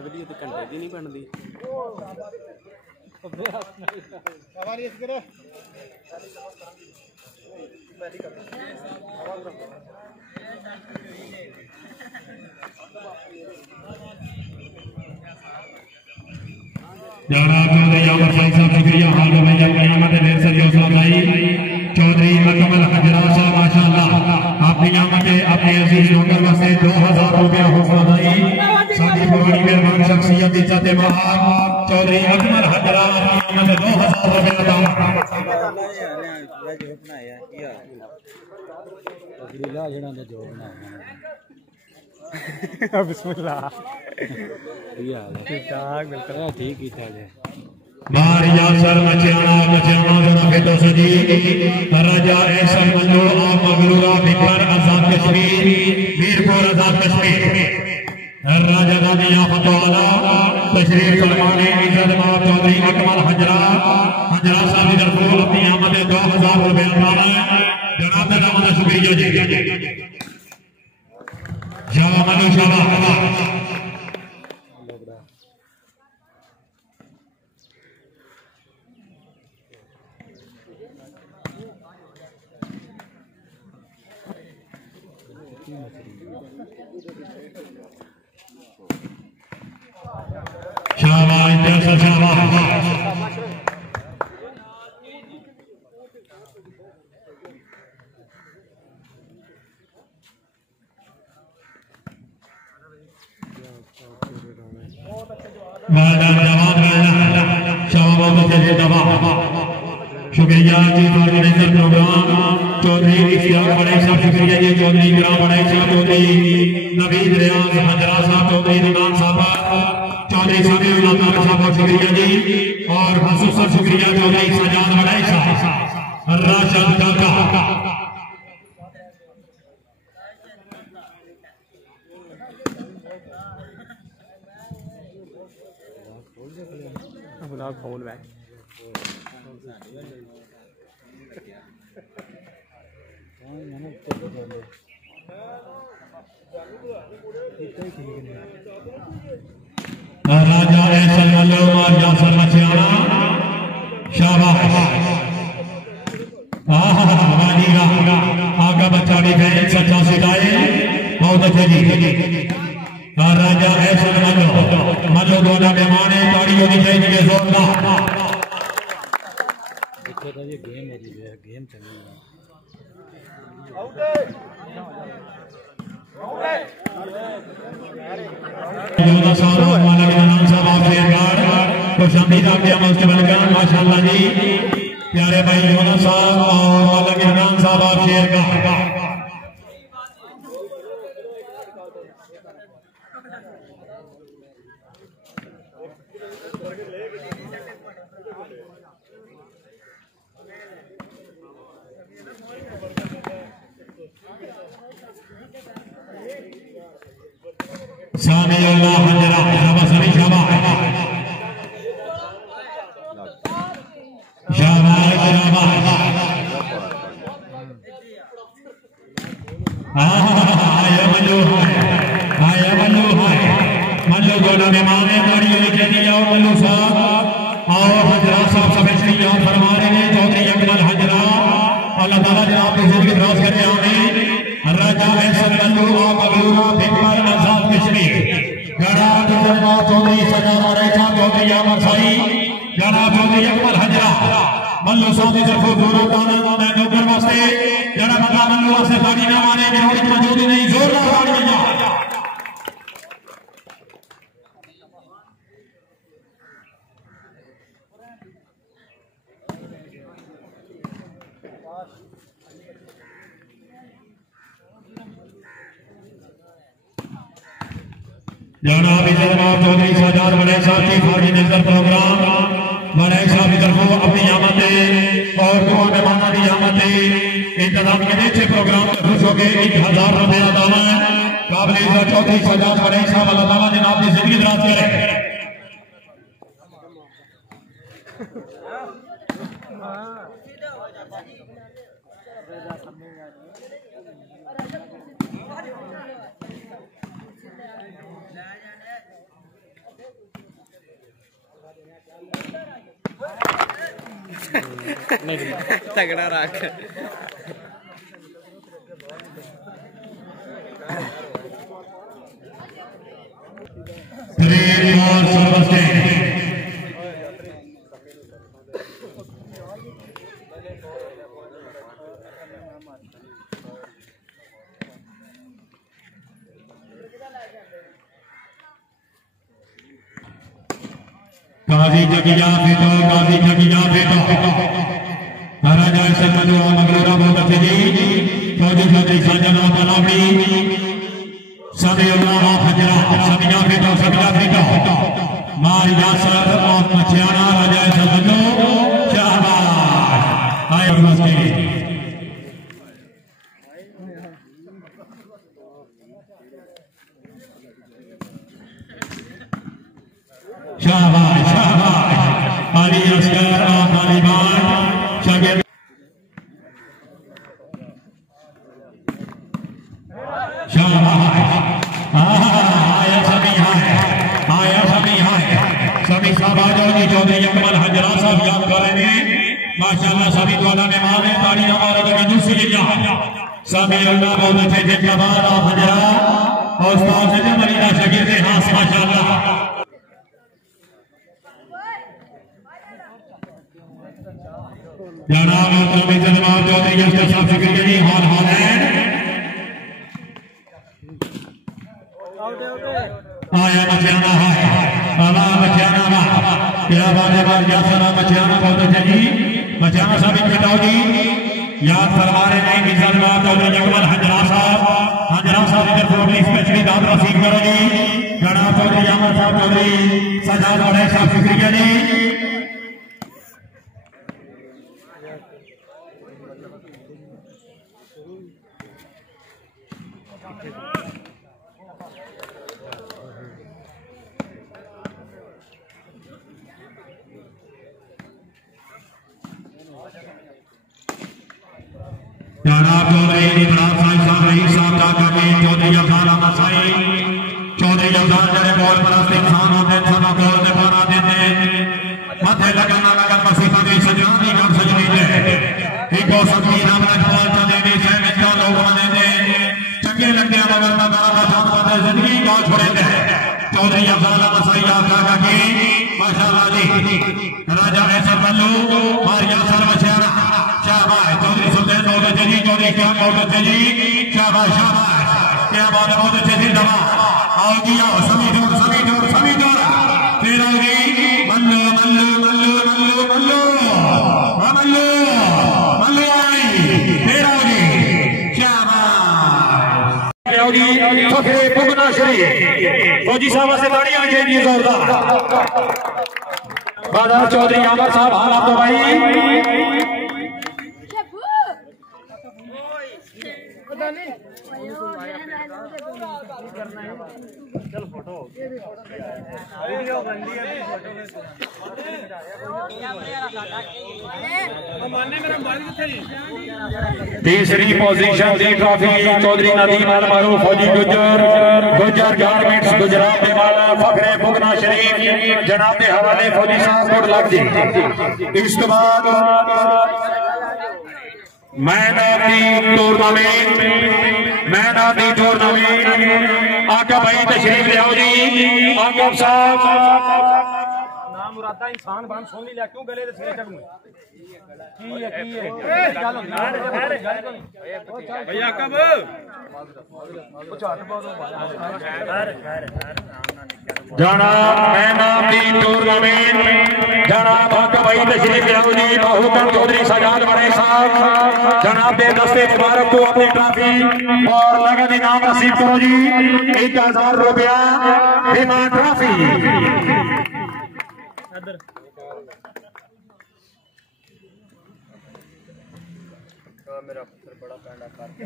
Video तो घंटे की नहीं बनती। चौधरी अकमल हजरा साहब माशाअल्लाह अपनी आमद अपने अजीज नौकर वास्ते 2000 रुपया हौसला अफजाई साडी बड़ी मेहरबान शख्सियत इज्जत महान चौधरी अकमल हजरा अपनी आमद 2000 रुपया दान बिस्मिल्लाह ठीक ठाक बिल्कुल ठीक ही था बार यासर मचाना जरा बेटो सजी राजा ऐसा मल्लो आ मगरूरा बिकर आजाद कश्मीर मीरपुर आजाद कश्मीर राजा दानिया फतवाला तशरीफ फरमाने इज्जत मां चौधरी अकमल हजरा साहब की तरफ अपनी आमद 2000 रुपए दान जनाब का शुक्रिया जी शाबाश मनु शाबाश शुक्रिया जी ऑर्गेनाइजर प्रोग्राम चौधरी इफ्तियार बड़े साहब शुक्रिया जी चौधरी ग्राम बड़े साहब चौधरी नवीद रियाज हजरा साहब चौधरी निदान साहब चौधरी समीउल्लाह तारा साहब शुक्रिया जी और खसूसन शुक्रिया चौधरी सजाद बड़े साहब राशद काका फोन बैक राजा ऐसा मल्लो मार यासर मचाना शाबाश आगा बच्चा भी गए सच्चा सिखाए बहुत अच्छे जी राजा ऐसा मल्लो दोनों मेहमान है ताड़ी होनी चाहिए जोरदार ये गेम हो रही है गेम चल रही है माशाल्लाह जी प्यारे भाई योना साहब और मालिक इनाम साहब आप शेर का सामीउल्लाह हजरा शाबाश शाबाश मल्लू साहब की तरफ जोरों नौकर वास्ते जरा बंदा मल्लू वास्ते ताड़ी ना मारे ग्राउंड में मौजूद नहीं जोरदार ताड़ी बजा जनाब इज्जत मां चौधरी सजाद बड़े साथी ऑर्गेनाइजर प्रोग्राम बड़े साहब की तरफ अपनी आमद और दुआ मेहमाना की आमद इंतजाम के अच्छे प्रोग्राम खुश हो गए 1000 रुपया दावा काबिल इज्जत चौधरी सजाद बड़े साहब अल्लाह ताला जनाब की जिंदगी दराज करे तगड़ा रख काजी जगिया बेटो महाराजा सरमनु मंगलोरा बहुत अच्छे जी चौधरी साजना तलावड़ी सभी सबिया बेटो मार यासर और मछियाना राजा सरमनु शाहबाज आए नमस्ते Shahbaz Ali Asgar of Taliban Shagir Shabash आया सभी साहबाजों की चौधरी अकमल हजरा साहब याद कर रहे हैं माशाल्लाह सभी द्वारा मेहमान है ताड़ी हमारा तो दूसरी सभी अल्लाह बहुत अच्छे जिंदाबाद आप हजरा और उस्ताद से मरीना शकीर से हाथ माशाल्लाह जनाब चौधरी यशकर साहब शुक्रिया जी हाल है आया मचियाना है मचियाना क्या बात है मचियाना बहुत अच्छा जी मचियाना साहब बताओ जी याद फरमा रहे हैं कि चौधरी अकमल हजरा साहब इधर प्रोग्राम स्पेशली दाद रसीद करो जी जनाब चौधरी अहमद साहब चौधरी सजाद और साहब शुक्रिया जी जनाब चौधरी इमरान साहब रईस साहब काका जी चौधरी अफजाल अहमद साई चौधरी अफजाल जरे बॉल परस्त इंसान होते सदा बॉल से पाना देते मथे लगाना लगा मसीफा की सजनी कर सजनी दे इको सबकी नाम रखवाल चले ने शहर में लोग बने दे चंगे लगते मगर ना बड़ा जान पाते जिंदगी का छोड़े दे चौधरी अफजाल अहमद साई काका की माशाल्लाह जी राजा ऐसा बल्लू और यासर मछियाना शाबाश चौधरी सुल्तान बहुत अच्छे जी चौधरी क्या बहुत अच्छे जी शाबाश क्या बात है बहुत अच्छे जी दवा आओगी आओ सभी जोर फिर आओगी मल्लू आई फिर आओगी शाबाश आओगी फखरे पुगना शरीफ फौजी साहब से ताड़ियां चाहिए जोरदार बादल चौधरी आमर साहब हालात तो भाई चल फोटो तीसरी पोजीशन दी ट्रॉफी चौधरी नदीम अल मारूफ फौजी गुजर गारमेंट्स गुजरात के वाला फखरे बुगना शरीफ जनाब के हवाले फौजी साहब गुड लक जी इस तो बाद मैन ऑफ दी टूर्नामेंट आका भाई तशरीफ ले आओ जी आका साहब नाम मुरादा इंसान बन सोन लिया क्यों गले ते सिरे चढ़ूं की है भैया कब जनाब मैन ऑफ दी टूर्नामेंट जनाब आका भाई तशरीफ ले आओ जी बहुकम चौधरी सजाद बड़े साहब जनाब दे दस्ते मुबारक को अपनी ट्रॉफी और नगद इनाम नसीब करो जी 1000 रुपया बीमा ट्रॉफी मेरा पुत्र बड़ा पैंडा करके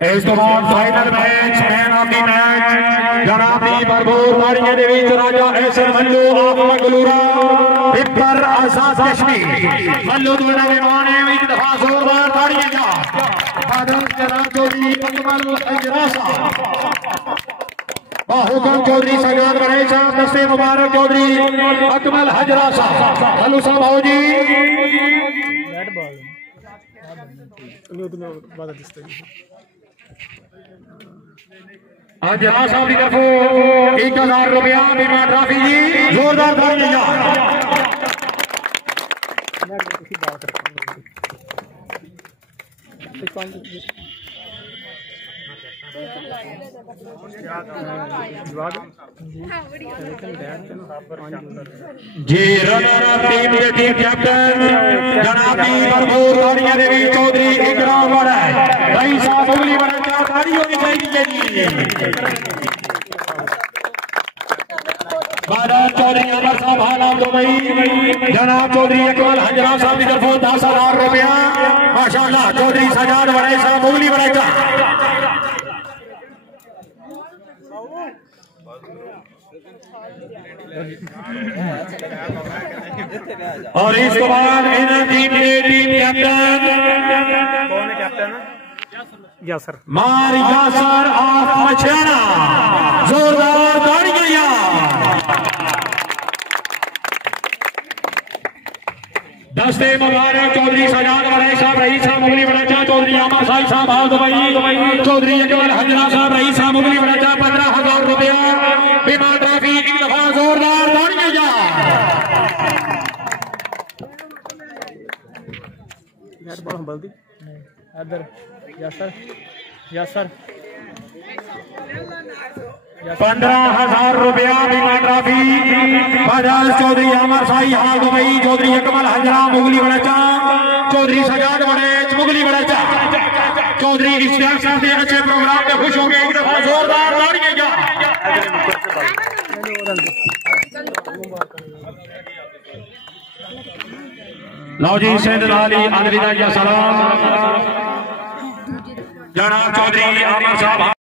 इस दौरान final match man of the match जनाब दी भरपूर ताड़ियां दे विच राजा ऐसर मल्लू आप मंगलूरा पिपर आजाद कश्मीर मल्लू दोड़ा मेहमान है एक दफा जोरदार ताड़ियां का जनाब चौधरी अकमल हजरा साहब हुकम चौधरी सजाद बड़े साहब, दस्ते मुबारक चौधरी अकमल हजरा साहब, हलू साहब आओ जी। हजरा साहब की तरफ 1000 रुपया बीमा ट्रॉफी जी, जोरदार तालियां। जी रनर अप टीम के टीम कैप्टन जनाब भरपूर तालियां देवी चौधरी इकराम बड़ा भाई साहब उंगली बड़ा चार ताली होनी चाहिए जी। बादल चौधरी अमर साहब हालाम दुबई, जनाब चौधरी अकमल हजरा साहब की तरफ 10,000 रुपया माशाल्लाह। चौधरी सजाद बड़े साहब उंगली बड़ा चार। और इसके बाद इन टीम के टीम कैप्टन कौन है कैप्टन? यासर मार यासर ऑफ मछियाना, जोरदार तालियां। दस्ते मुबारक चौधरी सजाद बड़े साहब रईस साहब उंगली बड़ा चौधरी आमा साई साहब हाल दुबई, चौधरी अकबर हजरा साहब रईस साहब उंगली बड़ा 15,000 रुपया बीमा ट्रॉफी एक दफा जोरदार तालियां। बल्दी इधर यासर यासर 15,000 रुपया बीमा ट्रॉफी बादल चौधरी अमर साई हाल दुबई, चौधरी अकमल हजरा मुगली बड़ा, चौधरी सजाद बड़े मुगली बड़ा, चौधरी इश्तियाक साहब के अच्छे प्रोग्राम में खुश हो गए। एक दफा जोरदार तालियां। लो जी सैयद अली अलविदा या सलाम। जनाब चौधरी अमर साहब